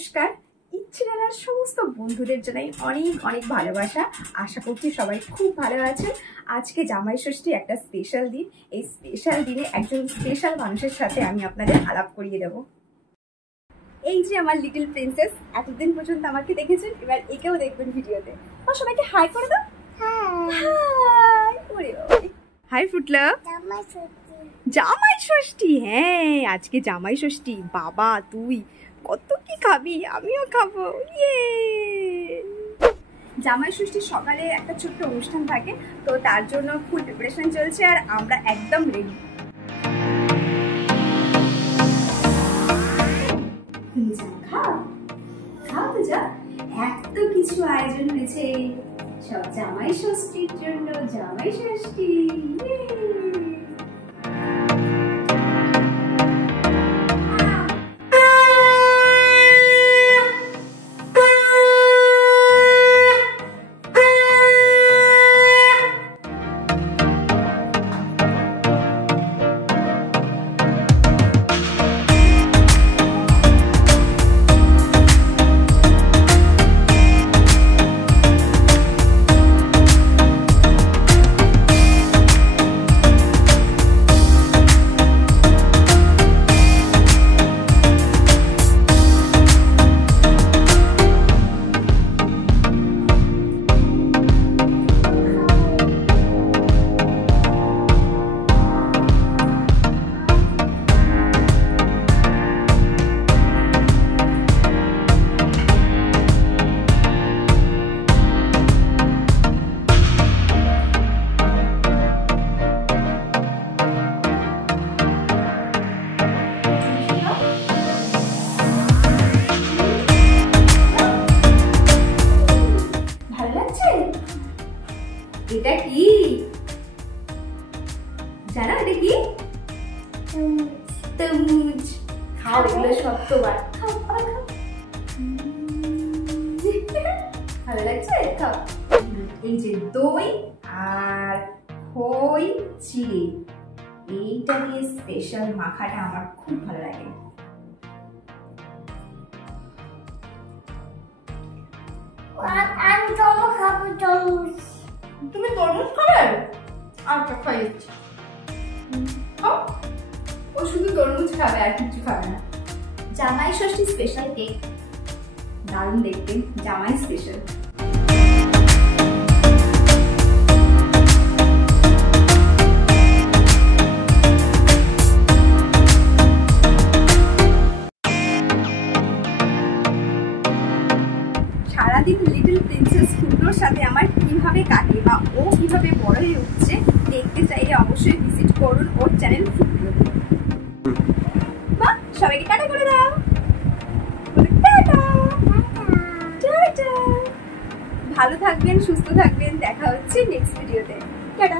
নমস্কার। ইচ্ছেরানার সমস্ত বন্ধুদের জানাই অনেক অনেক ভালোবাসা। আশা করছি সবাই খুব ভালো আছেন। আজকে জামাই ষষ্ঠী, একটা স্পেশাল দিন। এই স্পেশাল দিনে একজন স্পেশাল মানুষের সাথে আমি আপনাদের আলাপ করিয়ে দেব। এই যে আমার লিটল প্রিন্সেস, এতদিন পর্যন্ত আমাকে দেখেছেন, এবার একেও দেখবেন ভিডিওতে। ও সবাইকে হাই করে দাও। হাই। ওরে হাই ফুটলা। জামাই ষষ্ঠী, হ্যাঁ আজকে জামাই ষষ্ঠী। বাবা তুই কত কি খাবি, আমিও খাবো। ইয়ে জামাই ষষ্ঠীর সকালে একটা ছোট্ট অনুষ্ঠান থাকে, তো তার জন্য ফুল প্রিপারেশন চলছে আর আমরা একদম রেডি। খাও খাও তো যা, এত কিছু আয়োজন হয়েছে সব জামাই ষষ্ঠীর জন্য। জামাই ষষ্ঠী এটা কি জানো? এটা কি? তরমুজ। খাও, এগুলো সব তোমার। খাও খাও, ভালো লাগছে? খাও। এই যে দই আর খই চিড়ে, এইটা দিয়ে স্পেশাল মাখাটা আমার খুব ভালো লাগে। আমি তো খাবো তরমুজ। তুমি তরমুজ খাবে? আচ্ছা খাইছি। ও শুধু তরমুজ খাবে, আর কিছু খাবে না। জামাই ষষ্ঠী স্পেশাল কেক, দারুণ দেখতে। জামাই স্পেশাল। সারাদিন লিটল প্রিন্সেস ফুটলোর সাথে আমার কিভাবে কাটে বা ও কিভাবে বড় হয়ে উঠছে দেখতে চাইলে অবশ্যই ভিজিট করুন ওর চ্যানেল ফুটলো। মা সবাইকে টাটা করে দাও। Tata tata. ভালো থাকবেন, সুস্থ থাকবেন। দেখা হচ্ছে নেক্সট ভিডিওতে। টাটা।